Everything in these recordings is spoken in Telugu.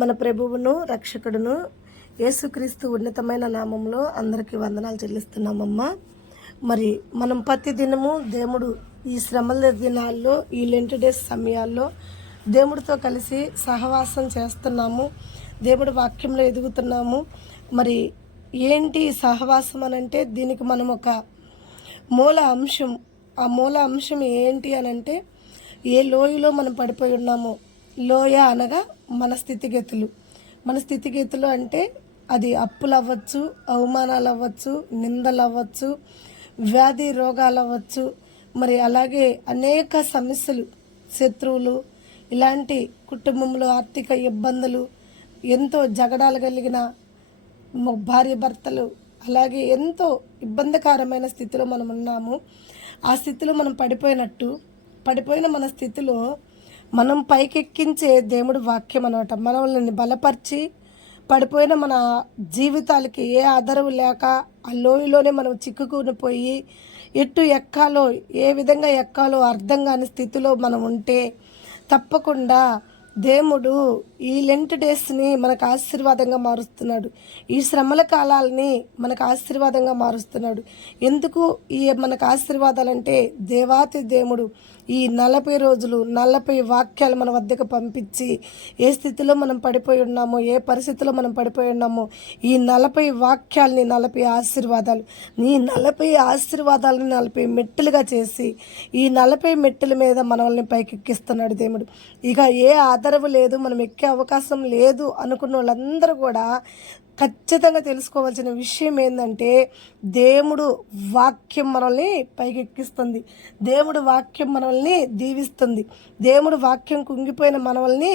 మన ప్రభువును రక్షకుడును యేసుక్రీస్తు ఉన్నతమైన నామంలో అందరికీ వందనాలు చెల్లిస్తున్నామమ్మా. మరి మనం ప్రతి దినము దేవుడు ఈ శ్రమల దినాల్లో, ఈ లెంట్ డేస్ సమయాల్లో దేవుడితో కలిసి సహవాసం చేస్తున్నాము. దేవుడి వాక్యంలో ఎదుగుతున్నాము. మరి ఏంటి సహవాసం అనంటే దీనికి మనం ఒక మూల అంశం, ఆ మూల అంశం ఏంటి అనంటే ఏ లోయలో మనం పడిపోయి ఉన్నామో, లోయ అనగా మన స్థితిగతులు అంటే అది అప్పులు అవ్వచ్చు, అవమానాలు అవ్వచ్చు, నిందలు అవ్వచ్చు, వ్యాధి రోగాలు అవ్వచ్చు, మరి అలాగే అనేక సమస్యలు, శత్రువులు, ఇలాంటి కుటుంబంలో ఆర్థిక ఇబ్బందులు, ఎంతో జగడాలు కలిగిన భార్య భర్తలు, అలాగే ఎంతో ఇబ్బందికరమైన స్థితిలో మనం ఉన్నాము. ఆ స్థితిలో మనం పడిపోయిన మన స్థితిలో మనం పైకెక్కించే దేవుడి వాక్యం అనమాట. మనల్ని బలపరిచి పడిపోయిన మన జీవితాలకి ఏ ఆధారం లేక ఆ లోయలోనే మనం చిక్కుకుని పోయి ఎటు ఎక్కాలో, ఏ విధంగా ఎక్కాలో అర్థం కాని స్థితిలో మనం ఉంటే తప్పకుండా దేవుడు ఈ లెంట్ డేస్ని మనకు ఆశీర్వాదంగా మారుస్తున్నాడు. ఈ శ్రమల కాలాలని మనకు ఆశీర్వాదంగా మారుస్తున్నాడు. ఎందుకు ఈ మనకు ఆశీర్వాదాలంటే దేవాతి దేవుడు ఈ 40 రోజులు 40 వాక్యాలు మన వద్దకు పంపించి ఏ స్థితిలో మనం పడిపోయి ఉన్నామో, ఏ పరిస్థితిలో మనం పడిపోయి ఉన్నామో, ఈ 40 వాక్యాలని 40 ఆశీర్వాదాలు, ఈ 40 ఆశీర్వాదాలని 40 మెట్టులుగా చేసి ఈ 40 మెట్టుల మీద మనల్ని పైకెక్కిస్తున్నాడు దేవుడు. ఇక ఏ ఆదరవు లేదు, మనం ఎక్కే అవకాశం లేదు అనుకున్న వాళ్ళందరూ కూడా ఖచ్చితంగా తెలుసుకోవాల్సిన విషయం ఏంటంటే దేవుడు వాక్యం మనల్ని పైకెక్కిస్తుంది. దేవుడు వాక్యం మనల్ని దీవిస్తుంది. దేవుడు వాక్యం కుంగిపోయిన మనల్ని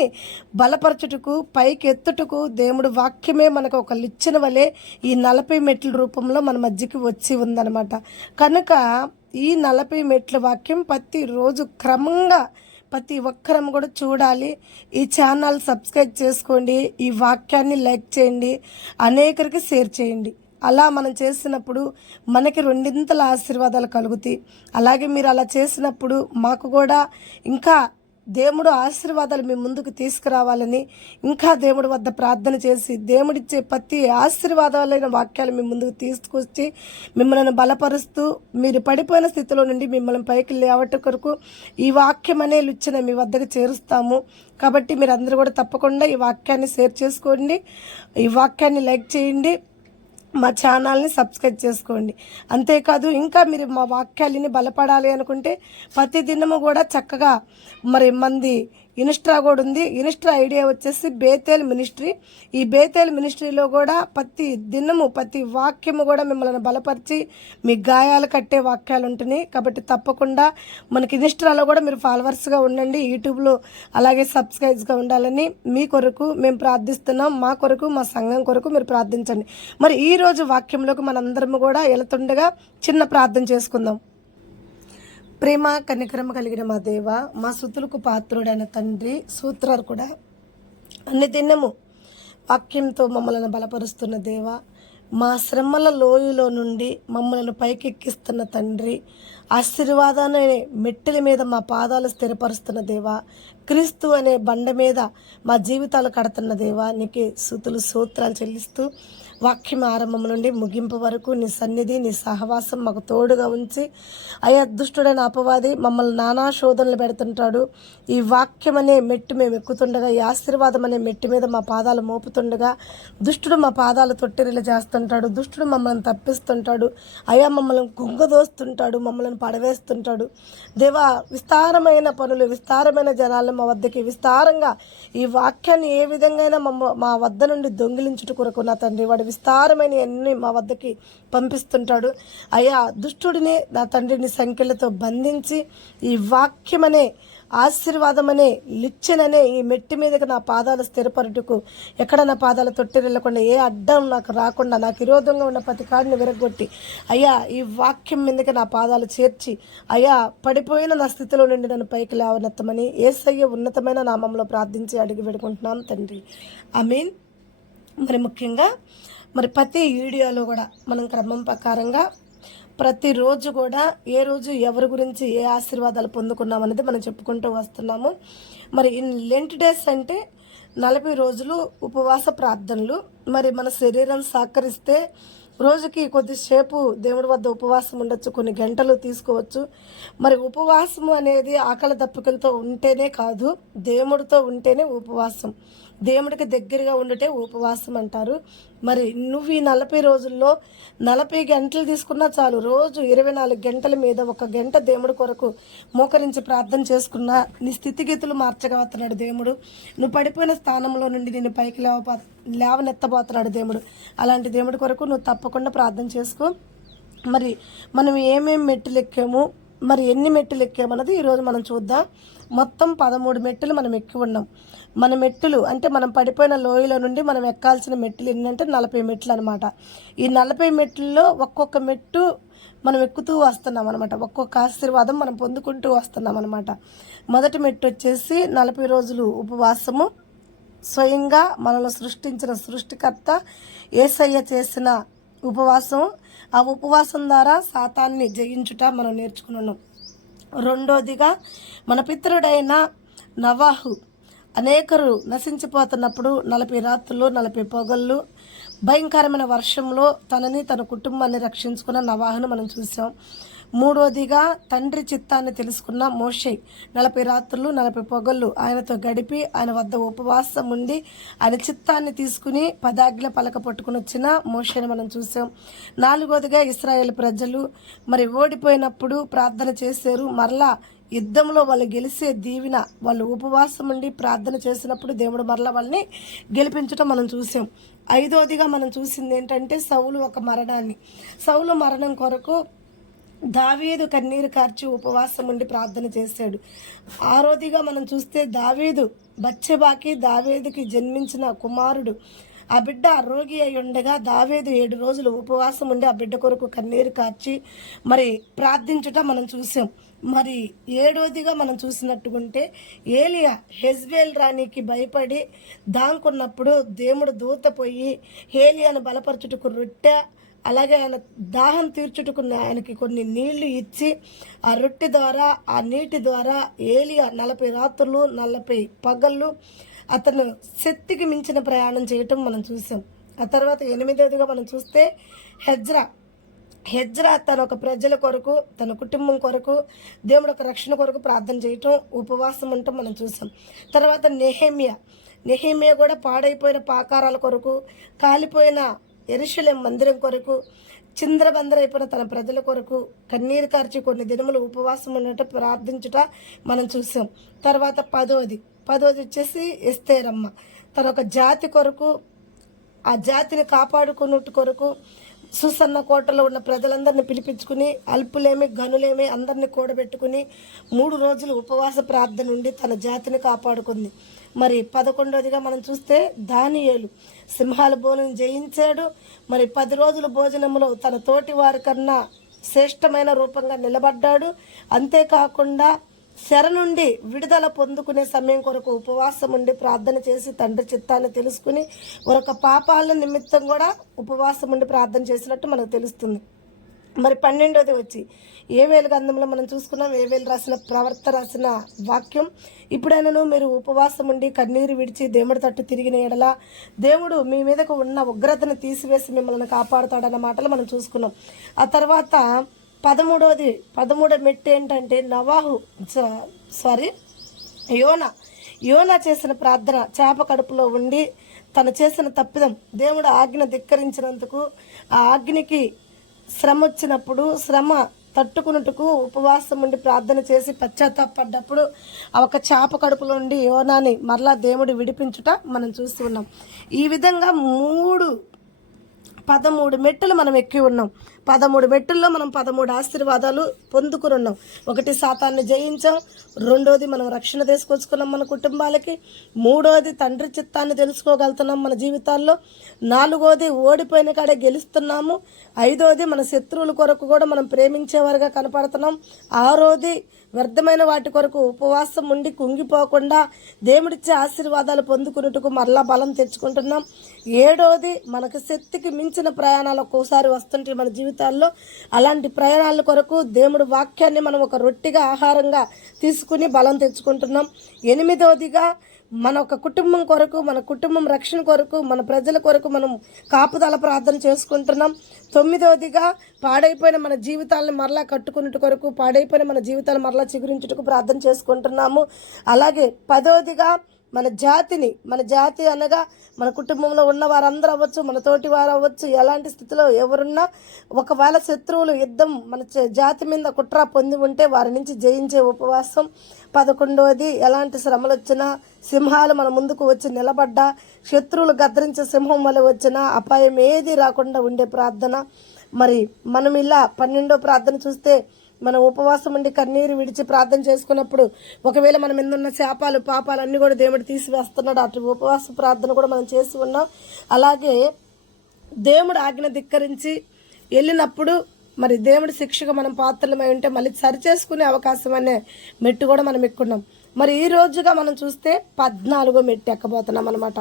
బలపరచుటకు, పైకెత్తుటకు దేవుడు వాక్యమే మనకు ఒక లిచ్చిన వలె ఈ 40 మెట్ల రూపంలో మన మధ్యకి వచ్చి ఉందన్నమాట. కనుక ఈ 40 మెట్ల వాక్యం ప్రతిరోజు క్రమంగా ప్రతి ఒక్కరం కూడా చూడాలి. ఈ ఛానల్ సబ్స్క్రైబ్ చేసుకోండి, ఈ వాక్యాన్ని లైక్ చేయండి, అనేకరికి షేర్ చేయండి. అలా మనం చేసినప్పుడు మనకి 2 ఆశీర్వాదాలు కలుగుతాయి. అలాగే మీరు అలా చేసినప్పుడు మాకు కూడా ఇంకా దేవుడు ఆశీర్వాదాలు మీ ముందుకు తీసుకురావాలని, ఇంకా దేవుడి వద్ద ప్రార్థన చేసి దేవుడిచ్చే ప్రతి ఆశీర్వాదాలైన వాక్యాలు మీ ముందుకు తీసుకొచ్చి మిమ్మల్ని బలపరుస్తూ మీరు పడిపోయిన స్థితిలో నుండి మిమ్మల్ని పైకి లేవట కొరకు ఈ వాక్యం అనే లుచ్చిన మీ వద్దకు చేరుస్తాము. కాబట్టి మీరు అందరూ కూడా తప్పకుండా ఈ వాక్యాన్ని షేర్ చేసుకోండి, ఈ వాక్యాన్ని లైక్ చేయండి, మా ఛానల్ని సబ్స్క్రైబ్ చేసుకోండి. అంతేకాదు ఇంకా మీరు మా వాక్యాలని బలపడాలి అనుకుంటే ప్రతి దినము కూడా చక్కగా మరి మంది ఇన్స్టా కూడా ఉంది. ఇన్స్టా ఐడియా వచ్చేసి బేతేల్ మినిస్ట్రీ. ఈ బేతేల్ మినిస్ట్రీలో కూడా ప్రతి దినము ప్రతి వాక్యము కూడా మిమ్మల్ని బలపరిచి మీ గాయాలు కట్టే వాక్యాలు ఉంటున్నాయి. కాబట్టి తప్పకుండా మనకి ఇన్స్టాలో కూడా మీరు ఫాలోవర్స్గా ఉండండి, యూట్యూబ్లో అలాగే సబ్స్క్రైబ్గా ఉండాలని మీ కొరకు మేము ప్రార్థిస్తున్నాం. మా కొరకు, మా సంఘం కొరకు మీరు ప్రార్థించండి. మరి ఈరోజు వాక్యంలోకి మనందరము కూడా వెళుతుండగా చిన్న ప్రార్థన చేసుకుందాం. ప్రేమ కనికరమ కలిగిన మా దేవ, మా స్తుతులకు పాత్రుడైన తండ్రి, సూత్రాలు కూడా అన్ని దినము వాక్యంతో మమ్మల్ని బలపరుస్తున్న దేవ, మా శ్రమల లోయలో నుండి మమ్మల్ని పైకెక్కిస్తున్న తండ్రి, ఆశీర్వాదాన్ని మెట్టెల మీద మా పాదాలు స్థిరపరుస్తున్న దేవా, క్రీస్తు అనే బండ మీద మా జీవితాలు కడుతున్న దేవా, నీకే స్తుతులు స్తోత్రాలు చెల్లిస్తూ వాక్యం ఆరంభం నుండి ముగింపు వరకు నీ సన్నిధి, నీ సహవాసం మాకు తోడుగా ఉంచి, అయ్యా దుష్టుడైన అపవాది మమ్మల్ని నానా శోధనలు పెడుతుంటాడు. ఈ వాక్యం అనే మెట్టు మేము ఎక్కుతుండగా, ఈ ఆశీర్వాదం అనే మెట్టు మీద మా పాదాలు మోపుతుండగా దుష్టుడు మా పాదాలు తొట్టిరిలు చేస్తుంటాడు. దుష్టుడు మమ్మల్ని తప్పిస్తుంటాడు. అయ్యా మమ్మల్ని గుంగదోస్తుంటాడు, మమ్మల్ని పడవేస్తుంటాడు. దేవా, విస్తారమైన పనులు, విస్తారమైన జనాలను మా వద్దకి విస్తారంగా ఈ వాక్యాన్ని ఏ విధంగా మా వద్ద నుండి దొంగిలించుట కొరకు నా తండ్రి వాడు విస్తారమైన అన్ని మా వద్దకి పంపిస్తుంటాడు. అయ్యా దుష్టుడిని నా తండ్రిని సంఖ్యలతో బంధించి ఈ వాక్యమనే ఆశీర్వాదమనే లిచ్చననే ఈ మెట్టి మీదకి నా పాదాలు స్థిరపరుటకు, ఎక్కడ నా పాదాలు తొట్టిరెళ్ళకుండా, ఏ అడ్డం నాకు రాకుండా, నాకు విరోధంగా ఉన్న ప్రతి కాడిని విరగొట్టి అయ్యా ఈ వాక్యం మీదకి నా పాదాలు చేర్చి అయ్యా పడిపోయిన నా స్థితిలో నుండి నన్ను పైకి లేవనెత్తమని యేసయ్య ఉన్నతమైన నామంలో ప్రార్థించి అడిగి పెడుకుంటున్నాం తండ్రి, ఆమేన్. మరి ముఖ్యంగా మరి ప్రతి వీడియోలో కూడా మనం క్రమం ప్రకారంగా ప్రతిరోజు కూడా ఏ రోజు ఎవరి గురించి ఏ ఆశీర్వాదాలు పొందుకున్నాం అనేది మనం చెప్పుకుంటూ వస్తున్నాము. మరి ఇన్ లెంట్ డేస్ అంటే 40 రోజులు ఉపవాస ప్రార్థనలు. మరి మన శరీరం సహకరిస్తే రోజుకి కొద్దిసేపు దేవుడి వద్ద ఉపవాసం ఉండొచ్చు, కొన్ని గంటలు తీసుకోవచ్చు. మరి ఉపవాసము అనేది ఆకలి దప్పికలతో ఉంటేనే కాదు, దేవుడితో ఉంటేనే ఉపవాసం. దేవుడికి దగ్గరగా ఉండుటే ఉపవాసం అంటారు. మరి నువ్వు ఈ 40 రోజుల్లో 40 గంటలు తీసుకున్నా చాలు. రోజు 24 గంటల మీద 1 గంట దేవుడి కొరకు మోకరించి ప్రార్థన చేసుకున్నా నీ స్థితిగతులు మార్చగలుగుతున్నాడు దేవుడు. నువ్వు పడిపోయిన స్థానంలో నుండి నేను పైకి లేవనెత్తబోతున్నాడు దేవుడు. అలాంటి దేవుడి కొరకు నువ్వు తప్పకుండా ప్రార్థన చేసుకో. మరి మనం ఏమేమి మెట్లు ఎక్కాము, మరి ఎన్ని మెట్లు ఎక్కామన్నది ఈరోజు మనం చూద్దాం. మొత్తం 13 మెట్టులు మనం ఎక్కి ఉన్నాం. మన మెట్టులు అంటే మనం పడిపోయిన లోయల నుండి మనం ఎక్కాల్సిన మెట్లు ఎన్నంటే 40 మెట్లు అనమాట. ఈ 40 మెట్లలో ఒక్కొక్క మెట్టు మనం ఎక్కుతూ వస్తున్నాం అనమాట. ఒక్కొక్క ఆశీర్వాదం మనం పొందుకుంటూ వస్తున్నాం అనమాట. మొదటి మెట్టు వచ్చేసి 40 రోజులు ఉపవాసము. స్వయంగా మనల్ని సృష్టించిన సృష్టికర్త యేసయ్య చేసిన ఉపవాసం. ఆ ఉపవాసం ద్వారా సాతాన్ని జయించుట మనం నేర్చుకున్నాం. రెండోదిగా మన పితరుడైన నవాహు అనేకరు నశించిపోతున్నప్పుడు 40 రాత్రులు 40 పగళ్ళు భయంకరమైన వర్షంలో తనని తన కుటుంబాన్ని రక్షించుకున్న నవాహును మనం చూసాం. మూడోదిగా తండ్రి చిత్తాన్ని తెలుసుకున్న మోషే 40 రాత్రులు 40 పగళ్ళు ఆయనతో గడిపి ఆయన వద్ద ఉపవాసం ఉండి ఆయన చిత్తాన్ని తీసుకుని 10 ఆజ్ఞల పలక పట్టుకుని వచ్చిన మోషేని మనం చూసాం. నాలుగోదిగా ఇశ్రాయేలు ప్రజలు మరి ఓడిపోయినప్పుడు ప్రార్థన చేశారు. మరలా యుద్ధంలో వాళ్ళు గెలిచే దీవిన వాళ్ళు ఉపవాసం ఉండి ప్రార్థన చేసినప్పుడు దేవుడు మరలా వాళ్ళని గెలిపించడం మనం చూసాం. ఐదోదిగా మనం చూసింది ఏంటంటే సౌలు మరణం కొరకు దావీదు కన్నీరు కార్చి ఉపవాసం ఉండి ప్రార్థన చేశాడు. ఆరోదిగా మనం చూస్తే దావీదు బత్షెబాకి దావీదుకి జన్మించిన కుమారుడు. ఆ బిడ్డ రోగి అయి ఉండగా దావీదు 7 రోజులు ఉపవాసం ఉండి ఆ బిడ్డ కొరకు కన్నీరు కార్చి మరి ప్రార్థించుట మనం చూసాం. మరి 7వదిగా మనం చూసినట్టుకుంటే ఏలియా హెజ్బేల్ రాణికి భయపడి దాంకున్నప్పుడు దేవుడు దూత పోయి ఏలియాను బలపరచుటకు రొట్టె అలాగే ఆయన దాహం తీర్చుటకు ఆయనకి కొన్ని నీళ్లు ఇచ్చి ఆ రొట్టె ద్వారా ఆ నీటి ద్వారా ఏలియా 40 రాత్రులు 40 పగళ్ళు అతను శక్తికి మించిన ప్రయాణం చేయటం మనం చూసాం. ఆ తర్వాత 8వదిగా మనం చూస్తే హెజ్రా తన ఒక ప్రజల కొరకు తన కుటుంబం కొరకు దేవుడు ఒక రక్షణ కొరకు ప్రార్థన చేయటం ఉపవాసం ఉండటం మనం చూసాం. తర్వాత నెహెమ్యా కూడా పాడైపోయిన పాకారాల కొరకు కాలిపోయిన యెరూషలేము మందిరం కొరకు చింద్రబందరైపోయిన తన ప్రజల కొరకు కన్నీరు కార్చి కొన్ని దినములు ఉపవాసం ఉన్నట్టు ప్రార్థించుట మనం చూసాం. తర్వాత 10వది వచ్చేసి ఎస్తేరమ్మ తన ఒక జాతి కొరకు ఆ జాతిని కాపాడుకున్నట్టు కొరకు సుసన్న కోటలో ఉన్న ప్రజలందరినీ పిలిపించుకుని అల్పులేమి గనులేమి అందరినీ కూడబెట్టుకుని 3 రోజులు ఉపవాస ప్రార్థన ఉండి తన జాతిని కాపాడుకుంది. మరి 11వదిగా మనం చూస్తే దానియేలు సింహాల బోనును జయించాడు. మరి 10 రోజుల భోజనంలో తన తోటి వారి కన్నా శ్రేష్టమైన రూపంగా నిలబడ్డాడు. అంతేకాకుండా శర నుండి విడుదల పొందుకునే సమయం కొరకు ఉపవాసం ఉండి ప్రార్థన చేసి తండ్రి చిత్తాన్ని తెలుసుకుని మరొక పాపాల నిమిత్తం కూడా ఉపవాసం ఉండి ప్రార్థన చేసినట్టు మనకు తెలుస్తుంది. మరి 12వది వచ్చి ఏవేలు గ్రంథంలో మనం చూసుకున్నాం. ఏవేలు రాసిన ప్రవర్త రాసిన వాక్యం, ఇప్పుడైనను మీరు ఉపవాసం ఉండి కన్నీరు విడిచి దేవుడి తట్టు తిరిగిన ఎడల దేవుడు మీ మీదకు ఉన్న ఉగ్రతను తీసివేసి మిమ్మల్ని కాపాడుతాడన్న మాటలు మనం చూసుకున్నాం. ఆ తర్వాత 13వ మెట్టు ఏంటంటే యోనా చేసిన ప్రార్థన. చేప కడుపులో ఉండి తను చేసిన తప్పిదం దేవుడు ఆజ్ఞ ధిక్కరించినందుకు ఆ ఆజ్ఞకి శ్రమ వచ్చినప్పుడు శ్రమ తట్టుకున్నట్టుకు ఉపవాసం ఉండి ప్రార్థన చేసి పశ్చాత్తాపడ్డప్పుడు ఆ ఒక చేప కడుపులో ఉండి యోనాని మరలా దేవుడు విడిపించుట మనం చూస్తూ ఉన్నాం. ఈ విధంగా 13 మెట్టులు మనం ఎక్కి ఉన్నాం. 13 మెట్టుల్లో మనం 13 ఆశీర్వాదాలు పొందుకుని ఉన్నాం. 1 సాతాన్ని జయించాం. 2వది మనం రక్షణ తీసుకొచ్చుకున్నాం మన కుటుంబాలకి. 3వది తండ్రి చిత్తాన్ని తెలుసుకోగలుగుతున్నాం మన జీవితాల్లో. 4వది ఓడిపోయిన కాడే గెలుస్తున్నాము. 5వది మన శత్రువుల కొరకు కూడా మనం ప్రేమించేవారుగా కనపడుతున్నాం. 6వది వ్యర్థమైన వాటి కొరకు ఉపవాసం ఉండి కుంగిపోకుండా దేవుడిచ్చే ఆశీర్వాదాలు పొందుకున్నట్టుకు మరలా బలం తెచ్చుకుంటున్నాం. 7వది మనకు శక్తికి మించిన ప్రయాణాలు ఒక్కోసారి వస్తుంటాయి మన జీవితాల్లో. అలాంటి ప్రయాణాల కొరకు దేవుడి వాక్యాన్ని మనం ఒక రొట్టిగా ఆహారంగా తీసుకుని బలం తెచ్చుకుంటున్నాం. 8వదిగా మన ఒక కుటుంబం కొరకు, మన కుటుంబం రక్షణ కొరకు, మన ప్రజల కొరకు మనం కాపుదల ప్రార్థన చేసుకుంటున్నాం. 9వదిగా పాడైపోయిన మన జీవితాలను మరలా కట్టుకున్నట్టు కొరకు, పాడైపోయిన మన జీవితాలు మరలా చిగురించుటకు ప్రార్థన చేసుకుంటున్నాము. అలాగే 10వదిగా మన జాతి అనగా మన కుటుంబంలో ఉన్న వారందరూ అవ్వచ్చు, మన తోటి వారు అవ్వచ్చు, ఎలాంటి స్థితిలో ఎవరున్నా ఒకవేళ శత్రువులు యుద్ధం మన జాతి మీద కుట్ర పొంది ఉంటే వారి నుంచి జయించే ఉపవాసం. 11వది ఎలాంటి శ్రమలు వచ్చినా, సింహాలు మన ముందుకు వచ్చి నిలబడ్డా, శత్రువులు గద్రించే సింహం వల్ల వచ్చినా అపాయం ఏది రాకుండా ఉండే ప్రార్థన. మరి మనం ఇలా 12వ ప్రార్థన చూస్తే, మనం ఉపవాసం ఉండి కన్నీరు విడిచి ప్రార్థన చేసుకున్నప్పుడు ఒకవేళ మన మీద ఉన్న శాపాలు పాపాలు అన్నీ కూడా దేవుడు తీసివేస్తున్నాడు. అటు ఉపవాస ప్రార్థన కూడా మనం చేసి ఉన్నాం. అలాగే దేవుడు ఆజ్ఞ ధిక్కరించి వెళ్ళినప్పుడు మరి దేవుడి శిక్షకు మనం పాత్రలమై ఉంటే మళ్ళీ సరిచేసుకునే అవకాశం అనే మెట్టు కూడా మనం ఎక్కున్నాం. మరి ఈ రోజుగా మనం చూస్తే 14వ మెట్టు ఎక్కబోతున్నాం అనమాట.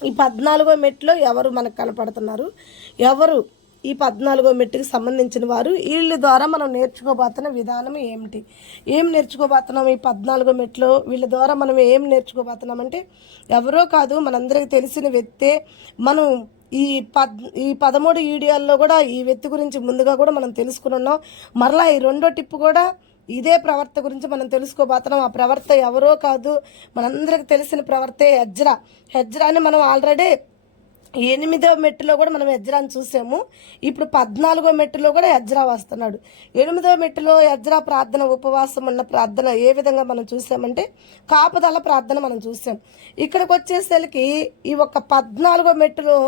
ఈ 14వ మెట్టులో ఎవరు మనకు కనపడుతున్నారు, ఎవరు ఈ 14వ మెట్టుకు సంబంధించిన వారు, వీళ్ళ ద్వారా మనం నేర్చుకోబోతున్న విధానం ఏమిటి, ఏం నేర్చుకోబోతున్నాం ఈ 14వ మెట్టులో, వీళ్ళ ద్వారా మనం ఏం నేర్చుకోబోతున్నాం అంటే ఎవరో కాదు, మనందరికీ తెలిసిన వ్యక్తే. మనం ఈ 13 వీడియోల్లో కూడా ఈ వ్యక్తి గురించి ముందుగా కూడా మనం తెలుసుకుని ఉన్నాం. మరలా ఈ 2వ టిప్పు కూడా ఇదే ప్రవర్త గురించి మనం తెలుసుకోబోతున్నాం. ఆ ప్రవర్త ఎవరో కాదు, మనందరికి తెలిసిన ప్రవర్తే హెజ్రాని మనం ఆల్రెడీ 8వ మెట్టులో కూడా మనం ఎజ్రాని చూసాము. ఇప్పుడు 14వ మెట్టులో కూడా ఎజ్రా వస్తున్నాడు. 8వ మెట్టులో ఎజ్రా ప్రార్థన, ఉపవాసం ఉన్న ప్రార్థన ఏ విధంగా మనం చూసామంటే కాపుదల ప్రార్థన మనం చూసాం. ఇక్కడికి వచ్చేసరికి ఈ ఒక 14వ మెట్టులో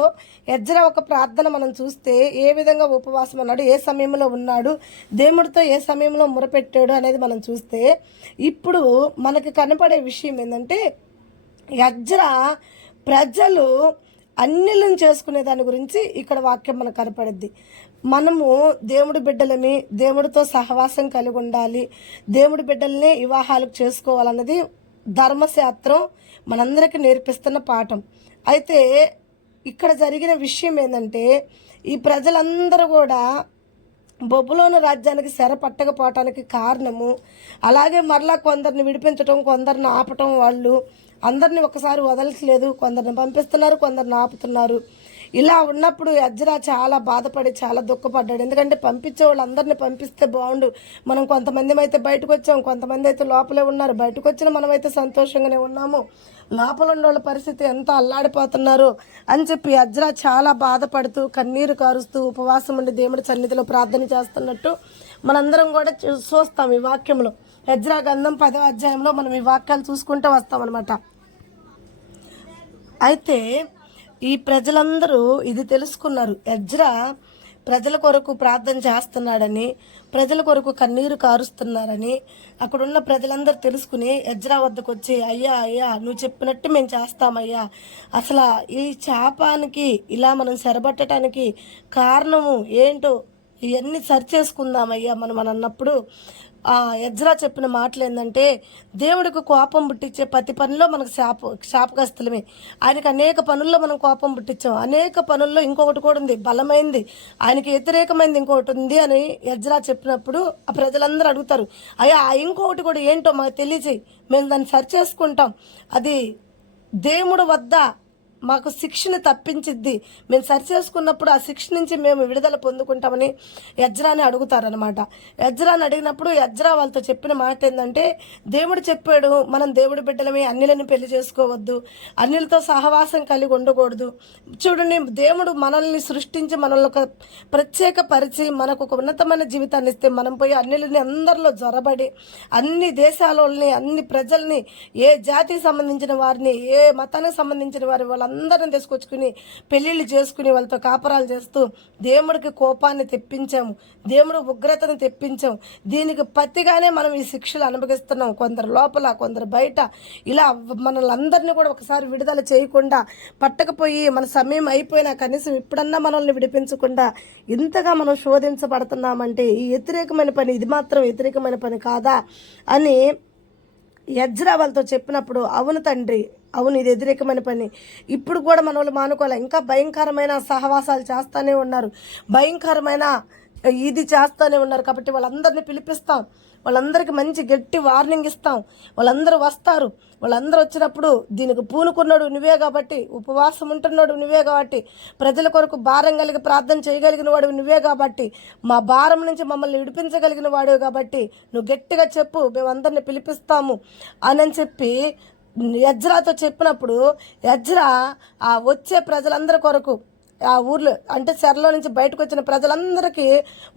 ఎజ్రా ఒక ప్రార్థన మనం చూస్తే ఏ విధంగా ఉపవాసం ఉన్నాడు, ఏ సమయంలో ఉన్నాడు, దేవుడితో ఏ సమయంలో మొరపెట్టాడు అనేది మనం చూస్తే ఇప్పుడు మనకి కనపడే విషయం ఏంటంటే ఎజ్రా ప్రజలు అన్యులను చేసుకునే దాని గురించి ఇక్కడ వాక్యం మనకు కనపడుద్ది. మనము దేవుడి బిడ్డలమి, దేవుడితో సహవాసం కలిగి ఉండాలి, దేవుడి బిడ్డల్ని వివాహాలకు చేసుకోవాలన్నది ధర్మశాస్త్రం మనందరికీ నేర్పిస్తున్న పాఠం. అయితే ఇక్కడ జరిగిన విషయం ఏంటంటే ఈ ప్రజలందరూ కూడా బబులోను రాజ్యానికి చెర పట్టకపోవటానికి కారణము, అలాగే మరలా కొందరిని విడిపించటం, కొందరిని ఆపటం, వాళ్ళు అందరినీ ఒకసారి వదలట్లేదు, కొందరిని పంపిస్తున్నారు, కొందరిని ఆపుతున్నారు. ఇలా ఉన్నప్పుడు ఎజ్రా చాలా బాధపడి చాలా దుఃఖపడ్డాడు. ఎందుకంటే పంపించే వాళ్ళు అందరినీ పంపిస్తే బాగుండు, మనం కొంతమంది అయితే బయటకు వచ్చాం, కొంతమంది అయితే లోపలే ఉన్నారు, బయటకు వచ్చిన మనమైతే సంతోషంగానే ఉన్నాము, లోపల ఉన్న వాళ్ళ పరిస్థితి ఎంత అల్లాడిపోతున్నారు అని చెప్పి ఎజ్రా చాలా బాధపడుతూ కన్నీరు కారుస్తూ ఉపవాసం ఉండి దేవుడి సన్నిధిలో ప్రార్థన చేస్తున్నట్టు మనందరం కూడా చూస్తాం ఈ వాక్యంలో. ఎజ్రా గ్రంథం 10వ అధ్యాయంలో మనం ఈ వాక్యాలు చూసుకుంటూ వస్తాం అనమాట. అయితే ఈ ప్రజలందరూ ఇది తెలుసుకున్నారు, ఎజ్రా ప్రజల కొరకు ప్రార్థన చేస్తున్నాడని, ప్రజల కొరకు కన్నీరు కారుస్తున్నారని అక్కడున్న ప్రజలందరూ తెలుసుకుని ఎజ్రా వద్దకు వచ్చి, అయ్యా నువ్వు చెప్పినట్టు మేము చేస్తామయ్యా, అసలు ఈ శాపానికి ఇలా మనం సెరబట్టడానికి కారణము ఏంటో ఇవన్నీ సరిచేసుకుందామయ్యా మనం అన్నప్పుడు ఎజ్రా చెప్పిన మాటలు ఏంటంటే దేవుడికి కోపం పుట్టించే ప్రతి పనిలో మనకు శాపగ్రస్తులమే. ఆయనకు అనేక పనుల్లో మనం కోపం పుట్టించాం, అనేక పనుల్లో ఇంకొకటి కూడా ఉంది, బలమైంది, ఆయనకి వ్యతిరేకమైంది ఇంకొకటి ఉంది అని ఎజ్రా చెప్పినప్పుడు ఆ ప్రజలందరూ అడుగుతారు, అయ్యా ఇంకొకటి కూడా ఏంటో మాకు తెలియజేయి, మేము దాన్ని సరిచేసుకుంటాం, అది దేవుడు వద్ద మాకు శిక్షను తప్పించిద్ది, మేము సరిచేసుకున్నప్పుడు ఆ శిక్ష నుంచి మేము విడుదల పొందుకుంటామని ఎజ్రాని అడుగుతారనమాట. ఎజ్రాని అడిగినప్పుడు ఎజ్రా వాళ్ళతో చెప్పిన మాట ఏంటంటే దేవుడు చెప్పాడు మనం దేవుడి బిడ్డలమే, అన్యులని పెళ్లి చేసుకోవద్దు, అన్యులతో సహవాసం కలిగి ఉండకూడదు. చూడండి, దేవుడు మనల్ని సృష్టించి మనల్ని ఒక ప్రత్యేక పరిచి మనకు ఒక ఉన్నతమైన జీవితాన్ని ఇస్తే మనం పోయి అన్యులని అందరిలో జొరబడి అన్ని దేశాలని, అన్ని ప్రజల్ని, ఏ జాతికి సంబంధించిన వారిని, ఏ మతానికి సంబంధించిన వారి అందరిని తీసుకొచ్చుకుని పెళ్ళిళ్ళు చేసుకుని వాళ్ళతో కాపరాలు చేస్తూ దేవుడికి కోపాన్ని తెప్పించాము, దేవుడు ఉగ్రతను తెప్పించాం. దీనికి పత్తిగానే మనం ఈ శిక్షలు అనుభవిస్తున్నాం, కొందరు లోపల కొందరు బయట. ఇలా మనల్ని అందరినీ కూడా ఒకసారి విడుదల చేయకుండా పట్టకపోయి మన సమయం అయిపోయినా కనీసం ఇప్పుడన్నా మనల్ని విడిపించకుండా ఇంతగా మనం శోధించబడుతున్నామంటే ఈ వ్యతిరేకమైన పని, ఇది మాత్రం వ్యతిరేకమైన పని కాదా అని ఎజ్రా వాళ్ళతో చెప్పినప్పుడు, అవును తండ్రి, అవును ఇది వ్యతిరేకమైన పని, ఇప్పుడు కూడా మన వాళ్ళు మానుకోవాలి, ఇంకా భయంకరమైన సహవాసాలు చేస్తూనే ఉన్నారు, భయంకరమైన ఇది చేస్తూనే ఉన్నారు, కాబట్టి వాళ్ళందరినీ పిలిపిస్తాం, వాళ్ళందరికీ మంచి గట్టి వార్నింగ్ ఇస్తాం. వాళ్ళందరూ వస్తారు. వాళ్ళందరూ వచ్చినప్పుడు దీనికి పూనుకున్నాడు నువ్వే కాబట్టి, ఉపవాసం ఉంటున్నాడు నువ్వే కాబట్టి, ప్రజల కొరకు భారం కలిగి ప్రార్థన చేయగలిగిన వాడు నువ్వే కాబట్టి, మా భారం నుంచి మమ్మల్ని విడిపించగలిగిన వాడు కాబట్టి నువ్వు గట్టిగా చెప్పు, మేమందరిని పిలిపిస్తాము అని చెప్పి ఎజ్రాతో చెప్పినప్పుడు ఎజ్రా ఆ వచ్చే ప్రజలందరి కొరకు, ఆ ఊర్లో అంటే చెరలో నుంచి బయటకు వచ్చిన ప్రజలందరికీ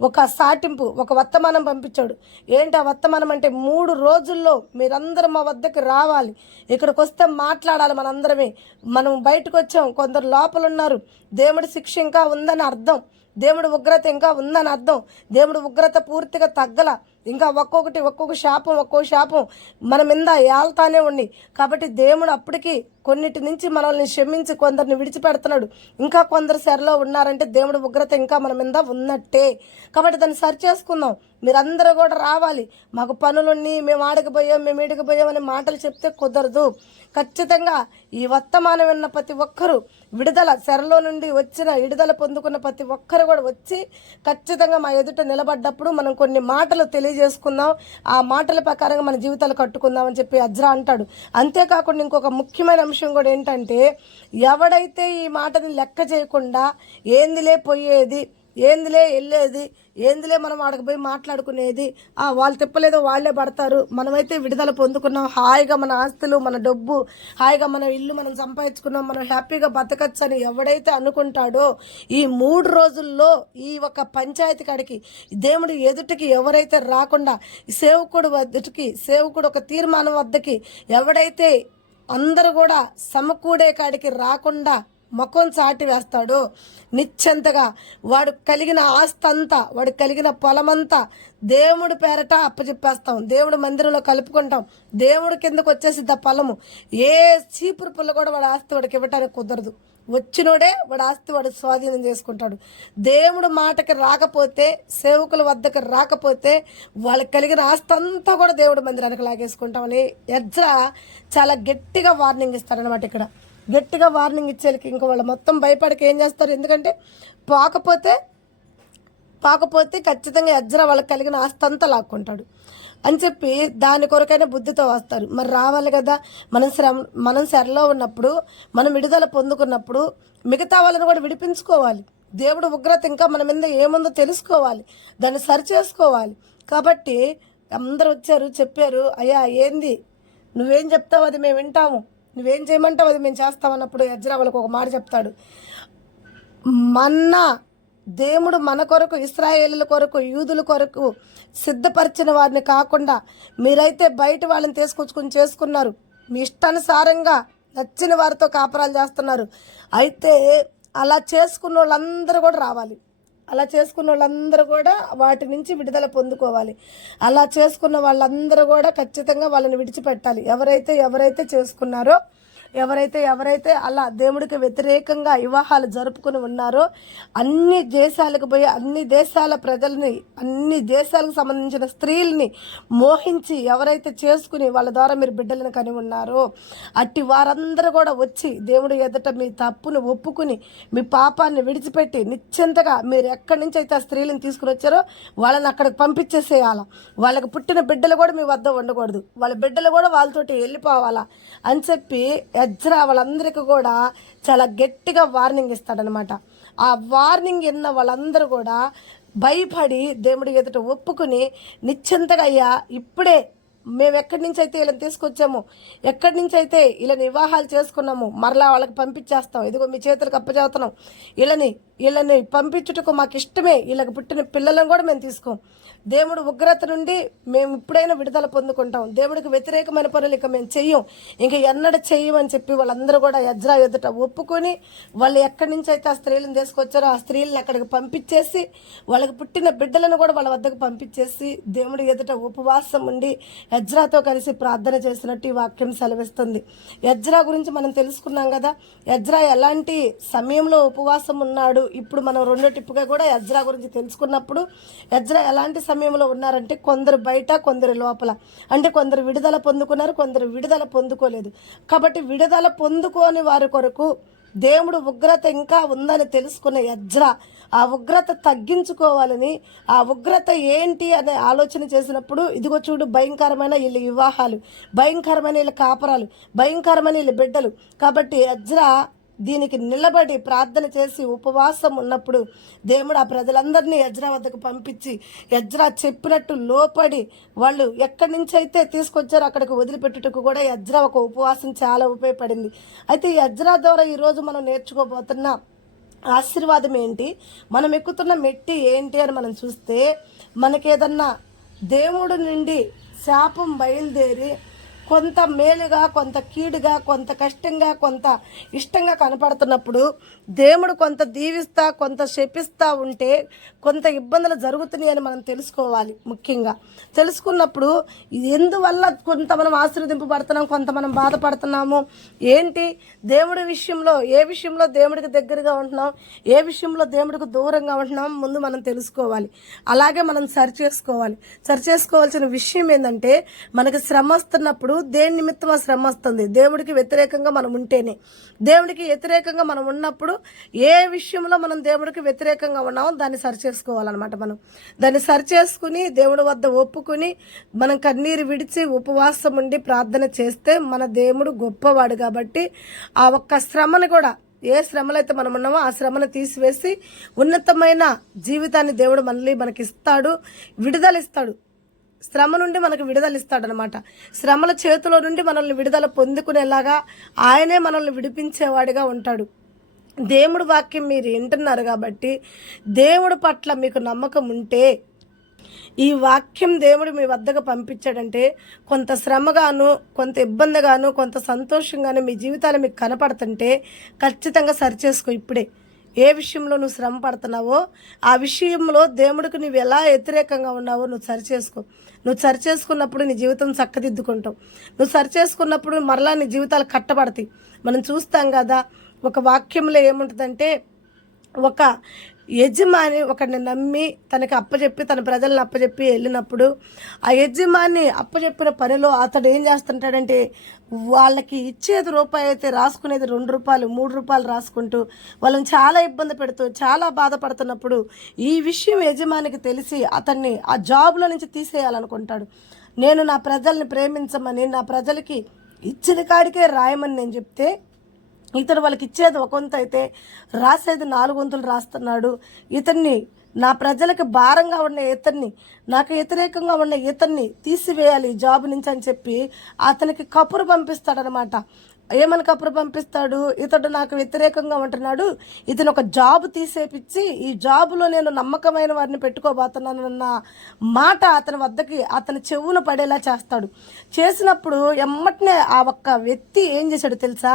ఒక సాటింపు, ఒక వర్తమానం పంపించాడు. ఏంటి ఆ వర్తమానం అంటే, 3 రోజుల్లో మీరందరూ మా వద్దకు రావాలి, ఇక్కడికి వస్తే మాట్లాడాలి మనందరమే. మనం బయటకు వచ్చాం, కొందరు లోపల ఉన్నారు, దేవుడి శిక్ష ఇంకా ఉందని అర్థం, దేవుడి ఉగ్రత ఇంకా ఉందని అర్థం. దేవుడి ఉగ్రత పూర్తిగా తగ్గల, ఇంకా ఒక్కొక్క శాపం మన మీద ఏళ్తానే ఉంది. కాబట్టి దేవుడు అప్పటికి కొన్నిటి నుంచి మనల్ని క్షమించి కొందరిని విడిచిపెడుతున్నాడు. ఇంకా కొందరు చెరలో ఉన్నారంటే దేవుడి ఉగ్రత ఇంకా మన మీద ఉన్నట్టే. కాబట్టి దాన్ని సరి చేసుకుందాం. మీరందరూ కూడా రావాలి, మాకు పనులున్నీ మేము ఆడకపోయాం మేము ఈడకపోయాం అనే మాటలు చెప్తే కుదరదు. ఖచ్చితంగా ఈ వర్తమానం విన్న ప్రతి ఒక్కరూ విడుదల, చెరలో నుండి వచ్చిన విడుదల పొందుకున్న ప్రతి ఒక్కరు కూడా వచ్చి ఖచ్చితంగా మా ఎదుట నిలబడ్డప్పుడు మనం కొన్ని మాటలు తెలియజేసుకుందాం, ఆ మాటల ప్రకారంగా మన జీవితాలు కట్టుకుందాం అని చెప్పి ఎజ్రా అంటాడు. అంతేకాకుండా ఇంకొక ముఖ్యమైన అంశం కూడా ఏంటంటే, ఎవడైతే ఈ మాటని లెక్క చేయకుండా ఏందిలే పోయేది, ఏందిలే వెళ్ళేది, ఏందిలే మనం ఆడకు పోయి మాట్లాడుకునేది, వాళ్ళు తిప్పలేదో వాళ్ళే పడతారు, మనమైతే విడుదల పొందుకున్నాం, హాయిగా మన ఆస్తులు మన డబ్బు హాయిగా మన ఇల్లు మనం సంపాదించుకున్నాం, మనం హ్యాపీగా బతకచ్చు అని ఎవడైతే అనుకుంటాడో, ఈ 3 రోజుల్లో ఈ ఒక పంచాయతీ కాడికి దేవుడి ఎదుటికి ఎవరైతే రాకుండా, సేవకుడు వద్దకి, సేవకుడు ఒక తీర్మానం వద్దకి ఎవడైతే అందరూ కూడా సమకూడే కాడికి రాకుండా ముఖం చాటి వేస్తాడో, నిశ్చంతగా వాడు కలిగిన ఆస్తి అంతా, వాడు కలిగిన పొలమంతా దేవుడి పేరట అప్పచెప్పేస్తాం, దేవుడి మందిరంలో కలుపుకుంటాం, దేవుడి కిందకు వచ్చేసిద్ద పొలము. ఏ చీపురు పుల్ల కూడా వాడి ఆస్తి వాడికి ఇవ్వటానికి కుదరదు. వచ్చినోడే వాడి ఆస్తి వాడు స్వాధీనం చేసుకుంటాడు. దేవుడు మాటకి రాకపోతే, సేవకుల వద్దకు రాకపోతే వాళ్ళకి కలిగిన ఆస్తి అంతా కూడా దేవుడి మందిరానికి లాగేసుకుంటామని ఎజ్రా చాలా గట్టిగా వార్నింగ్ ఇస్తారనమాట. ఇక్కడ గట్టిగా వార్నింగ్ ఇచ్చేకి ఇంకో వాళ్ళు మొత్తం భయపడక ఏం చేస్తారు, ఎందుకంటే పాకపోతే ఖచ్చితంగా ఎజ్రా వాళ్ళకి కలిగిన ఆస్తి అంతా లాక్కుంటాడు అని చెప్పి దాని కొరకైనా బుద్ధితో వస్తారు. మరి రావాలి కదా, మనం చెరలో ఉన్నప్పుడు, మనం విడుదల పొందుకున్నప్పుడు మిగతా వాళ్ళని కూడా విడిపించుకోవాలి. దేవుడు ఉగ్రత ఇంకా మన మీద ఏముందో తెలుసుకోవాలి, దాన్ని సరి చేసుకోవాలి. కాబట్టి అందరూ వచ్చారు, చెప్పారు, అయ్యా ఏంది నువ్వేం చెప్తావు అది మేము వింటాము, నువ్వేం చేయమంటావు అది మేము చేస్తామన్నప్పుడు ఎజ్రా వాళ్ళకు ఒక మాట చెప్తాడు. దేవుడు మన కొరకు, ఇశ్రాయేలుల కొరకు, యూదుల కొరకు సిద్ధపరిచిన వారిని కాకుండా మీరైతే బయట వాళ్ళని తీసుకొచ్చుకుని చేసుకున్నారు, మీ ఇష్టానుసారంగా నచ్చిన వారితో కాపురాలు చేస్తున్నారు. అయితే అలా చేసుకున్న వాళ్ళందరూ కూడా రావాలి, అలా చేసుకున్న వాళ్ళందరూ కూడా వాటి నుంచి విడుదల పొందుకోవాలి. అలా చేసుకున్న వాళ్ళందరూ కూడా ఖచ్చితంగా వాళ్ళని విడిచిపెట్టాలి. ఎవరైతే చేసుకున్నారో, ఎవరైతే అలా దేవుడికి వ్యతిరేకంగా వివాహాలు జరుపుకుని ఉన్నారో, అన్ని దేశాలకు పోయి అన్ని దేశాల ప్రజల్ని, అన్ని దేశాలకు సంబంధించిన స్త్రీల్ని మోహించి ఎవరైతే చేసుకుని వాళ్ళ ద్వారా మీరు బిడ్డలను కని ఉన్నారో, అట్టి వారందరూ కూడా వచ్చి దేవుడి ఎదుట మీ తప్పును ఒప్పుకుని మీ పాపాన్ని విడిచిపెట్టి నిశ్చింతగా మీరు ఎక్కడి నుంచి అయితే ఆ స్త్రీలను తీసుకుని వచ్చారో వాళ్ళని అక్కడికి పంపించేసేయాల. వాళ్ళకి పుట్టిన బిడ్డలు కూడా మీ వద్ద ఉండకూడదు, వాళ్ళ బిడ్డలు కూడా వాళ్ళతోటి వెళ్ళిపోవాలా అని చెప్పి ఎజ్రా వాళ్ళందరికీ కూడా చాలా గట్టిగా వార్నింగ్ ఇస్తాడనమాట. ఆ వార్నింగ్ విన్న వాళ్ళందరూ కూడా భయపడి దేవుడి ఎదుట ఒప్పుకుని నిశ్చింతగా, అయ్యా ఇప్పుడే మేము ఎక్కడి నుంచి అయితే వీళ్ళని తీసుకొచ్చాము, ఎక్కడి నుంచి అయితే వీళ్ళని వివాహాలు చేసుకున్నాము, మరలా వాళ్ళకి పంపించేస్తాం, ఇదిగో మీ చేతులకు అప్పచెబుతున్నాం, వీళ్ళని పంపించుటకు మాకు ఇష్టమే, వీళ్ళకి పుట్టిన పిల్లలను కూడా మేము తీసుకోం, దేవుడు ఉగ్రత నుండి మేము ఇప్పుడైనా విడుదల పొందుకుంటాం, దేవుడికి వ్యతిరేకమైన పనులు ఇక మేము చెయ్యం, ఇంక ఎన్నడ చెయ్యమని చెప్పి వాళ్ళందరూ కూడా ఎజ్రా ఎదుట ఒప్పుకొని వాళ్ళు ఎక్కడి నుంచి అయితే ఆ స్త్రీలను తీసుకొచ్చారో ఆ స్త్రీలను అక్కడికి పంపించేసి వాళ్ళకి పుట్టిన బిడ్డలను కూడా వాళ్ళ వద్దకు పంపించేసి దేవుడి ఎదుట ఉపవాసం ఉండి ఎజ్రాతో కలిసి ప్రార్థన చేసినట్టు ఈ వాక్యం సెలవిస్తుంది. ఎజ్రా గురించి మనం తెలుసుకున్నాం కదా, ఎజ్రా ఎలాంటి సమయంలో ఉపవాసం ఉన్నాడు. ఇప్పుడు మనం రెండో టిప్పుగా కూడా ఎజ్రా గురించి తెలుసుకున్నప్పుడు ఎజ్రా ఎలాంటి సమయంలో ఉన్నారంటే, కొందరు బయట కొందరు లోపల, అంటే కొందరు విడుదల పొందుకున్నారు, కొందరు విడుదల పొందుకోలేదు. కాబట్టి విడుదల పొందుకోని వారి కొరకు దేవుడు ఉగ్రత ఇంకా ఉందని తెలుసుకున్న ఎజ్రా ఆ ఉగ్రత తగ్గించుకోవాలని, ఆ ఉగ్రత ఏంటి అనే ఆలోచన చేసినప్పుడు ఇదిగో చూడు భయంకరమైన వీళ్ళ వివాహాలు, భయంకరమైన వీళ్ళ కాపరాలు, భయంకరమైన వీళ్ళ బిడ్డలు. కాబట్టి ఎజ్రా దీనికి నిలబడి ప్రార్థన చేసి ఉపవాసం ఉన్నప్పుడు దేవుడు ఆ ప్రజలందరినీ ఎజ్రా వద్దకు పంపించి ఎజ్రా చెప్పినట్టు లోపడి వాళ్ళు ఎక్కడి నుంచి అయితే తీసుకొచ్చారో అక్కడికి వదిలిపెట్టుటకు కూడా ఎజ్రా ఒక ఉపవాసం చాలా ఉపయోగపడింది. అయితే ఈ ఎజ్రా ద్వారా ఈరోజు మనం నేర్చుకోబోతున్న ఆశీర్వాదం ఏంటి, మనం ఎక్కుతున్న మెట్టి ఏంటి అని మనం చూస్తే, మనకేదన్నా దేవుడు నుండి శాపం బయలుదేరి కొంత మేలుగా, కొంత కీడుగా, కొంత కష్టంగా, కొంత ఇష్టంగా కనపడుతున్నప్పుడు దేవుడు కొంత దీవిస్తా, కొంత శపిస్తా ఉంటే కొంత ఇబ్బందులు జరుగుతున్నాయి అని మనం తెలుసుకోవాలి. ముఖ్యంగా తెలుసుకున్నప్పుడు ఎందువల్ల కొంత మనం ఆశీర్వదింపబడుతున్నాం, కొంత మనం బాధపడుతున్నాము ఏంటి, దేవుడి విషయంలో ఏ విషయంలో దేవుడికి దగ్గరగా ఉంటున్నాం, ఏ విషయంలో దేవుడికి దూరంగా ఉంటున్నాం ముందు మనం తెలుసుకోవాలి. అలాగే మనం సరిచేసుకోవాల్సిన విషయం ఏంటంటే, మనకి శ్రమ వస్తున్నప్పుడు దేని నిమిత్తం ఆ శ్రమ వస్తుంది, దేవుడికి వ్యతిరేకంగా మనం ఉంటేనే. దేవుడికి వ్యతిరేకంగా మనం ఉన్నప్పుడు ఏ విషయంలో మనం దేవుడికి వ్యతిరేకంగా ఉన్నామో దాన్ని సరిచేసుకోవాలన్నమాట. మనం దాన్ని సరిచేసుకుని దేవుడి వద్ద ఒప్పుకుని మనం కన్నీరు విడిచి ఉపవాసం ఉండి ప్రార్థన చేస్తే మన దేవుడు గొప్పవాడు. కాబట్టి ఆ ఒక్క శ్రమను కూడా, ఏ శ్రమలు అయితే మనం ఉన్నామో ఆ శ్రమను తీసివేసి ఉన్నతమైన జీవితాన్ని దేవుడు మనకి ఇస్తాడు, విడుదల ఇస్తాడు. శ్రమ నుండి మనకు విడుదల ఇస్తాడనమాట. శ్రమల చేతిలో నుండి మనల్ని విడుదల పొందుకునేలాగా ఆయనే మనల్ని విడిపించేవాడిగా ఉంటాడు. దేవుడు వాక్యం మీరు వింటున్నారు కాబట్టి దేవుడి పట్ల మీకు నమ్మకం ఉంటే, ఈ వాక్యం దేవుడు మీ వద్దకు పంపించాడంటే కొంత శ్రమగాను, కొంత ఇబ్బందిగాను, కొంత సంతోషంగాను మీ జీవితాలు మీకు కనపడుతుంటే ఖచ్చితంగా సరిచేసుకో. ఇప్పుడే ఏ విషయంలో నువ్వు శ్రమ పడుతున్నావో ఆ విషయంలో దేవుడికి నువ్వు ఎలా వ్యతిరేకంగా ఉన్నావో నువ్వు సరిచేసుకో. నువ్వు సరిచేసుకున్నప్పుడు నీ జీవితం చక్కదిద్దుకుంటావు. నువ్వు సరిచేసుకున్నప్పుడు మరలా నీ జీవితాలు కట్టబడతాయి. మనం చూస్తాం కదా, ఒక వాక్యంలో ఏముంటుందంటే, ఒక యజమాని ఒకడిని నమ్మి తనకి అప్పచెప్పి తన ప్రజలను అప్పచెప్పి వెళ్ళినప్పుడు ఆ యజమాని అప్పచెప్పిన పనిలో అతడు ఏం చేస్తుంటాడంటే, వాళ్ళకి ఇచ్చేది రూపాయి అయితే రాసుకునేది 2 రూపాయలు 3 రూపాయలు రాసుకుంటూ వాళ్ళని చాలా ఇబ్బంది పెడుతూ చాలా బాధపడుతున్నప్పుడు ఈ విషయం యజమానికి తెలిసి అతన్ని ఆ జాబ్లో నుంచి తీసేయాలనుకుంటాడు. నేను నా ప్రజల్ని ప్రేమించమని, నా ప్రజలకి ఇచ్చిన కాడికే రాయమని నేను చెప్తే ఇతడు వాళ్ళకి ఇచ్చేది 1 వంతు అయితే రాసేది 4 వంతులు రాస్తున్నాడు. ఇతన్ని, నా ప్రజలకు భారంగా ఉన్న ఇతన్ని, నాకు వ్యతిరేకంగా ఉన్న ఇతన్ని తీసివేయాలి జాబ్ నుంచి అని చెప్పి అతనికి కబురు పంపిస్తాడనమాట. ఏమని కబురు పంపిస్తాడు, ఇతడు నాకు వ్యతిరేకంగా ఉంటున్నాడు, ఇతను ఒక జాబ్ తీసేపిచ్చి ఈ జాబులో నేను నమ్మకమైన వారిని పెట్టుకోబోతున్నానన్న మాట అతని వద్దకి, అతని చెవున పడేలా చేస్తాడు. చేసినప్పుడు ఎమ్మటనే ఆ ఒక్క వ్యక్తి ఏం చేశాడు తెలుసా,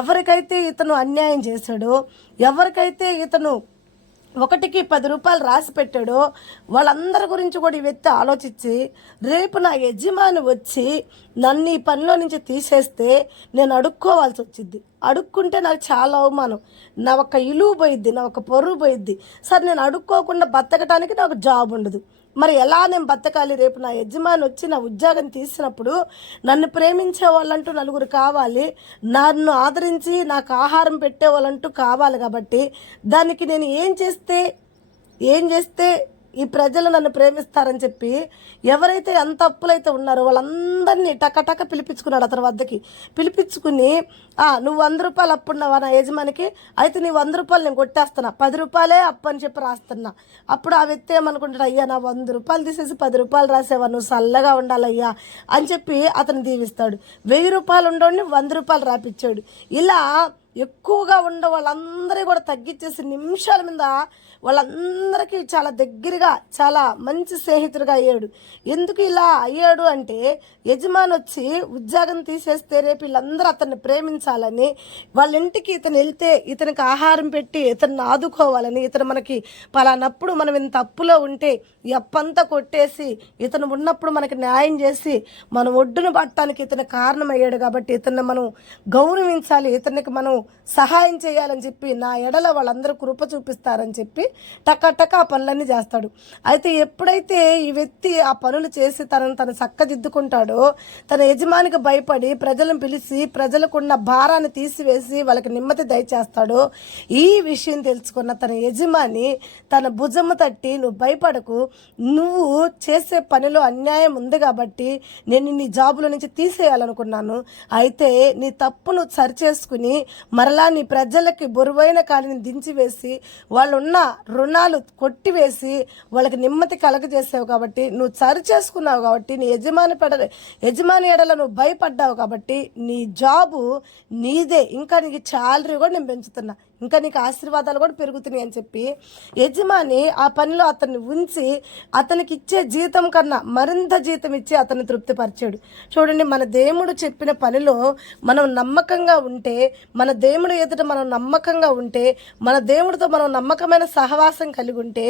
ఎవరికైతే ఇతను అన్యాయం చేశాడో, ఎవరికైతే ఇతను 1కి 10 రూపాయలు రాసి పెట్టాడో వాళ్ళందరి గురించి కూడా ఈ వ్యక్తి ఆలోచించి, రేపు నా యజమాని వచ్చి నన్ను ఈ పనిలో నుంచి తీసేస్తే నేను అడుక్కోవాల్సి వచ్చింది, అడుక్కుంటే నాకు చాలా అవమానం, నా ఒక ఇలువ పోయిద్ది, నా ఒక పరువు పోయిద్ది, సరే నేను అడుక్కోకుండా బతకటానికి నాకు జాబ్ ఉండదు, మరి ఎలా నేను బతకాలి, రేపు నా యజమాని వచ్చి నా ఉద్యోగం తీసినప్పుడు నన్ను ప్రేమించే వాళ్ళంటూ నలుగురు కావాలి, నన్ను ఆదరించి నాకు ఆహారం పెట్టే వాళ్ళంటూ కావాలి. కాబట్టి దానికి నేను ఏం చేస్తే ఈ ప్రజలు నన్ను ప్రేమిస్తారని చెప్పి ఎవరైతే ఎంత అప్పులైతే ఉన్నారో వాళ్ళందరినీ టకటక పిలిపించుకున్నాడు అతని వద్దకి. పిలిపించుకుని, నువ్వు 100 రూపాయలు అప్పున్నావా నా యజమానికి, అయితే నీ 100 రూపాయలు నేను కొట్టేస్తున్నా, 10 రూపాయలే అప్పు అని చెప్పి రాస్తున్నా. అప్పుడు ఆ వ్యక్తి ఏమనుకుంటాడు, అయ్యా నా 100 రూపాయలు తీసేసి 10 రూపాయలు రాసేవా, నువ్వు చల్లగా ఉండాలయ్యా అని చెప్పి అతను దీవిస్తాడు. 1000 రూపాయలు ఉండోడిని 100 రూపాయలు రాపిచ్చాడు. ఇలా ఎక్కువగా ఉండే వాళ్ళందరూ కూడా తగ్గించేసి నిమిషాల మీద వాళ్ళందరికీ చాలా దగ్గరగా, చాలా మంచి స్నేహితుడిగా అయ్యాడు. ఎందుకు ఇలా అయ్యాడు అంటే, యజమాని వచ్చి ఉద్యోగం తీసేస్తే రేపు వీళ్ళందరూ అతన్ని ప్రేమించాలని, వాళ్ళ ఇంటికి ఇతను వెళ్తే ఇతనికి ఆహారం పెట్టి ఇతన్ని ఆదుకోవాలని, ఇతను మనకి పలానప్పుడు మనం ఇంత అప్పులో ఉంటే ఈ అప్పంతా కొట్టేసి ఇతను ఉన్నప్పుడు మనకి న్యాయం చేసి మనం ఒడ్డును పట్టడానికి ఇతను కారణమయ్యాడు. కాబట్టి ఇతన్ని మనం గౌరవించాలి, ఇతనికి మనం సహాయం చేయాలని చెప్పి, నా ఎడల వాళ్ళందరూ కృప చూపిస్తారని చెప్పి టక ఆ పనులన్నీ చేస్తాడు. అయితే ఎప్పుడైతే ఈ వ్యక్తి ఆ పనులు చేసి తను చక్కదిద్దుకుంటాడో, తన యజమానికి భయపడి ప్రజలను పిలిచి ప్రజలకున్న భారాన్ని తీసివేసి వాళ్ళకి నెమ్మది దయచేస్తాడో, ఈ విషయం తెలుసుకున్న తన యజమాని తన భుజము తట్టి, నువ్వు భయపడకు, నువ్వు చేసే పనిలో అన్యాయం ఉంది కాబట్టి నేను నీ జాబులో నుంచి తీసేయాలనుకున్నాను. అయితే నీ తప్పును సరిచేసుకుని మరలా నీ ప్రజలకి బరువైన కాడిని దించివేసి వాళ్ళున్న రుణాలు కొట్టివేసి వాళ్ళకి నెమ్మది కలగజేసావు కాబట్టి, నువ్వు సరి చేసుకున్నావు కాబట్టి, నీ యజమాని ఎడల నువ్వు భయపడ్డావు కాబట్టి నీ జాబు నీదే, ఇంకా నీకు శాలరీ కూడా నేను పెంచుతున్నా, ఇంకా నీకు ఆశీర్వాదాలు కూడా పెరుగుతున్నాయి అని చెప్పి యజమాని ఆ పనిలో అతన్ని ఉంచి అతనికి ఇచ్చే జీతం కన్నా మరింత జీతం ఇచ్చి అతన్ని తృప్తిపరిచాడు. చూడండి, మన దేవుడు చెప్పిన పనిలో మనం నమ్మకంగా ఉంటే, మన దేవుడు ఎదుట మనం నమ్మకంగా ఉంటే, మన దేవుడితో మనం నమ్మకమైన సహవాసం కలిగి ఉంటే,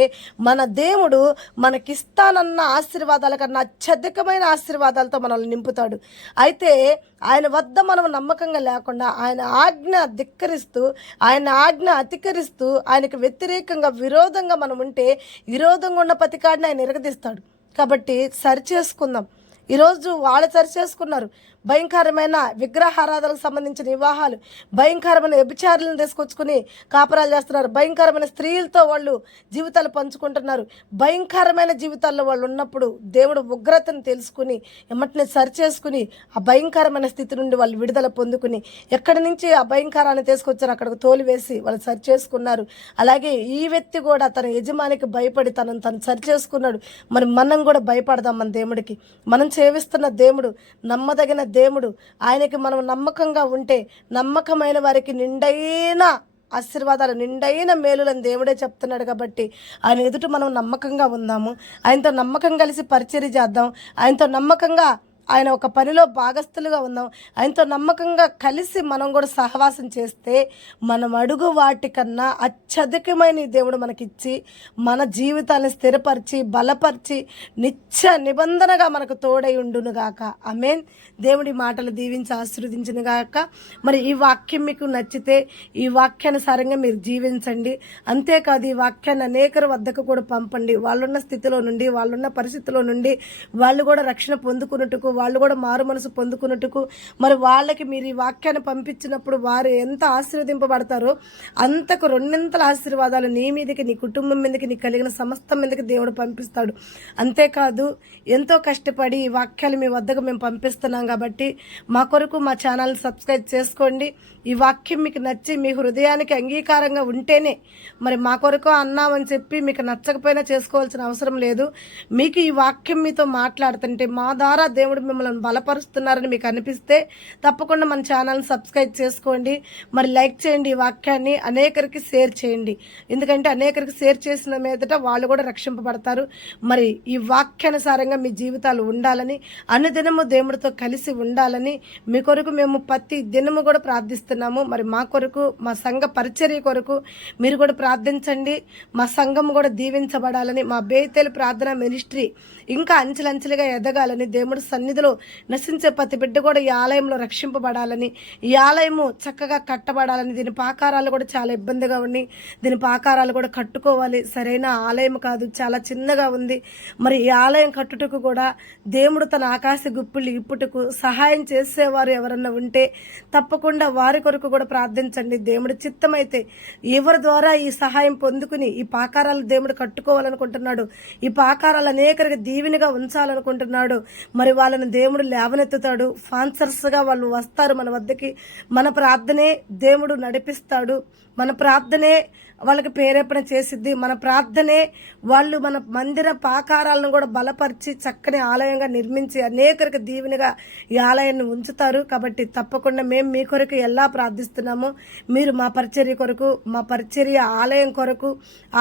మన దేవుడు మనకిస్తానన్న ఆశీర్వాదాల కన్నా అత్యధికమైన ఆశీర్వాదాలతో మనల్ని నింపుతాడు. అయితే ఆయన వద్ద మనం నమ్మకంగా లేకుండా ఆయన ఆజ్ఞ ధిక్కరిస్తూ, ఆయన ఆజ్ఞ అతిక్రమిస్తూ, ఆయనకు వ్యతిరేకంగా విరోధంగా మనం ఉంటే విరోధంగా ఉన్న ప్రతికాడిని ఆయన ఎరగదీస్తాడు. కాబట్టి సరిచేసుకుందాం. ఈరోజు వాళ్ళు సరిచేసుకున్నారు. భయంకరమైన విగ్రహారాధనకు సంబంధించిన వివాహాలు, భయంకరమైన వ్యభిచారులను తీసుకొచ్చుకుని కాపురాలు చేస్తున్నారు, భయంకరమైన స్త్రీలతో వాళ్ళు జీవితాలు పంచుకుంటున్నారు. భయంకరమైన జీవితాల్లో వాళ్ళు ఉన్నప్పుడు దేవుడు ఉగ్రతను తెలుసుకుని ఎమ్మటిని సరిచేసుకుని ఆ భయంకరమైన స్థితి నుండి వాళ్ళు విడుదల పొందుకుని ఎక్కడి నుంచి ఆ భయంకరాన్ని తీసుకొచ్చారు అక్కడికి తోలివేసి వాళ్ళు సరిచేసుకున్నారు. అలాగే ఈ వ్యక్తి కూడా తన యజమానికి భయపడి తను సరిచేసుకున్నాడు. మరి మనం కూడా భయపడదాం మన దేవుడికి. మనం సేవిస్తున్న దేవుడు నమ్మదగిన దేవుడు. ఆయనకి మనం నమ్మకంగా ఉంటే నమ్మకమైన వారికి నిండైన ఆశీర్వాదాలు, నిండైన మేలులని దేవుడే చెప్తున్నాడు. కాబట్టి ఆయన ఎదుట మనం నమ్మకంగా ఉందాము. ఆయనతో నమ్మకం కలిసి పరిచర్య చేద్దాం. ఆయనతో నమ్మకంగా ఆయన ఒక పనిలో భాగస్థులుగా ఉందాం. ఆయనతో నమ్మకంగా కలిసి మనం కూడా సహవాసం చేస్తే మనం అడుగు వాటికన్నా అత్యధికమైన దేవుడు మనకిచ్చి మన జీవితాన్ని స్థిరపరిచి బలపరిచి నిత్య నిబంధనగా మనకు తోడై ఉండునుగాక. ఆమేన్. దేవుడి మాటలు దీవించి ఆశీర్వదించునుగాక. మరి ఈ వాక్యం మీకు నచ్చితే ఈ వాక్యానుసారంగా మీరు జీవించండి. అంతేకాదు ఈ వాక్యాన్ని అనేకరి వద్దకు కూడా పంపండి. వాళ్ళున్న స్థితిలో నుండి, వాళ్ళున్న పరిస్థితిలో నుండి వాళ్ళు కూడా రక్షణ పొందుకున్నట్టుకు, వాళ్ళు కూడా మారు మనసు పొందుకున్నట్టుకు, మరి వాళ్ళకి మీరు ఈ వాక్యాన్ని పంపించినప్పుడు వారు ఎంత ఆశీర్వదింపబడతారో అంతకు రెండింతల ఆశీర్వాదాలు నీ మీదకి, నీ కుటుంబం మీదకి, నీ కలిగిన సమస్తం మీదకి దేవుడు పంపిస్తాడు. అంతేకాదు ఎంతో కష్టపడి ఈ వాక్యాలు మీ వద్దకు మేము పంపిస్తున్నాం కాబట్టి మా కొరకు మా ఛానల్ని సబ్స్క్రైబ్ చేసుకోండి. ఈ వాక్యం మీకు నచ్చి మీ హృదయానికి అంగీకారంగా ఉంటేనే మరి మా కొరకు అన్నామని చెప్పి మీకు నచ్చకపోయినా చేసుకోవాల్సిన అవసరం లేదు. మీకు ఈ వాక్యం మీతో మాట్లాడుతుంటే మా ద్వారా దేవుడు మిమ్మల్ని బలపరుస్తున్నారని మీకు అనిపిస్తే తప్పకుండా మన ఛానల్ని సబ్స్క్రైబ్ చేసుకోండి. మరి లైక్ చేయండి, ఈ వాక్యాన్ని అనేకరికి షేర్ చేయండి. ఎందుకంటే అనేకరికి షేర్ చేసిన మీదట వాళ్ళు కూడా రక్షింపబడతారు. మరి ఈ వాక్యానుసారంగా మీ జీవితాలు ఉండాలని, అనుదినము దేవుడితో కలిసి ఉండాలని మీ కొరకు మేము ప్రతి దినము కూడా ప్రార్థిస్తున్నాము. మరి మా కొరకు, మా సంఘ పరిచర్య కొరకు మీరు కూడా ప్రార్థించండి. మా సంఘం కూడా దీవించబడాలని, మా బేతేలు ప్రార్థన మినిస్ట్రీ ఇంకా అంచెలంచెలుగా ఎదగాలని, దేవుడి సన్నిధిలో నశించే ప్రతి బిడ్డ కూడా ఈ ఆలయంలో రక్షింపబడాలని, ఈ ఆలయము చక్కగా కట్టబడాలని. దీని పాకారాలు కూడా చాలా ఇబ్బందిగా ఉన్నాయి. దీని పాకారాలు కూడా కట్టుకోవాలి. సరైన ఆలయం కాదు, చాలా చిన్నగా ఉంది. మరి ఈ ఆలయం కట్టుటకు కూడా దేవుడు తన ఆకాశ గుప్పులు ఇప్పుటకు సహాయం చేసేవారు ఎవరన్నా ఉంటే తప్పకుండా వారి కొరకు కూడా ప్రార్థించండి. దేవుడి చిత్తమైతే ఎవరి ద్వారా ఈ సహాయం పొందుకుని ఈ పాకారాలు దేవుడు కట్టుకోవాలనుకుంటున్నాడు, ఈ పాకారాలు అనేకరికి దీవెనగా ఉంచాలనుకుంటున్నాడు. మరి వాళ్ళని దేవుడు లేవనెత్తుతాడు. స్పాన్సర్స్గా వాళ్ళు వస్తారు మన వద్దకి. మన ప్రార్థనే దేవుడు నడిపిస్తాడు. మన ప్రార్థనే వాళ్ళకి ప్రేరేపణ చేసిద్ది. మన ప్రార్థనే వాళ్ళు మన మందిర పాకారాలను కూడా బలపరిచి చక్కని ఆలయంగా నిర్మించి అనేకరికి దీవెనగా ఈ ఆలయాన్ని ఉంచుతారు. కాబట్టి తప్పకుండా మేము మీ కొరకు ఎలా ప్రార్థిస్తున్నామో మీరు మా పరిచర్య కొరకు, మా పరిచర్య ఆలయం కొరకు,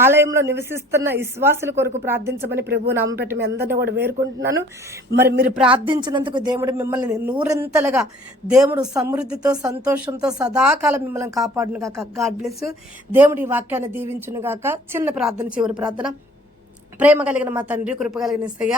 ఆలయంలో నివసిస్తున్న విశ్వాసుల కొరకు ప్రార్థించమని ప్రభువు నామం పెట్టి మీ అందరినీ కూడా వేరుకుంటున్నాను. మరి మీరు ప్రార్థించినందుకు దేవుడు మిమ్మల్ని నూరింతలుగా దేవుడు సమృద్ధితో సంతోషంతో సదాకాలం మిమ్మల్ని కాపాడును గాక. God bless you. దేవుడి వాక్యాన్ని దీవించును గాక. చిన్న ప్రార్థన, చివరి ప్రార్థన. ప్రేమ కలిగిన మా తండ్రి, కృప కలిగిన యేసయ్య,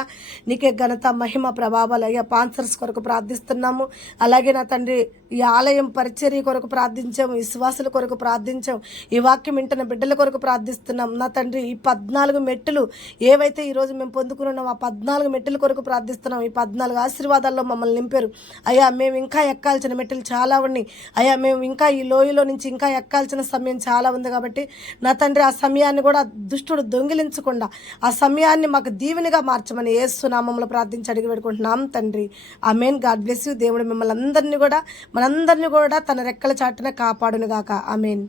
నీకే ఘనత మహిమ ప్రభావాలు అయ్యా. పాన్సర్స్ కొరకు ప్రార్థిస్తున్నాము. అలాగే నా తండ్రి ఈ ఆలయం పరిచర్య కొరకు ప్రార్థించాము, విశ్వాసుల కొరకు ప్రార్థించాం, ఈ వాక్యం వింటున్న బిడ్డల కొరకు ప్రార్థిస్తున్నాం. నా తండ్రి ఈ 14 మెట్టులు ఏవైతే ఈరోజు మేము పొందుకున్నాం ఆ 14 మెట్టుల కొరకు ప్రార్థిస్తున్నాం. ఈ 14 ఆశీర్వాదాల్లో మమ్మల్ని నింపారు అయ్యా. మేము ఇంకా ఎక్కాల్సిన మెట్టులు చాలా ఉన్నాయి అయ్యా. మేము ఇంకా ఈ లోయలో నుంచి ఇంకా ఎక్కాల్సిన సమయం చాలా ఉంది కాబట్టి నా తండ్రి ఆ సమయాన్ని కూడా దుష్టుడు దొంగిలించకుండా ఆ సమయాన్ని మాకు దీవెనగా మార్చమని యేసు నామములో ప్రార్థించి అడిగి పెట్టుకుంటున్నాం తండ్రి. ఆమేన్. God bless you. దేవుడు మిమ్మల్ని అందరినీ కూడా మనందరినీ కూడా తన రెక్కల చాటున కాపాడును గాక. ఆమేన్.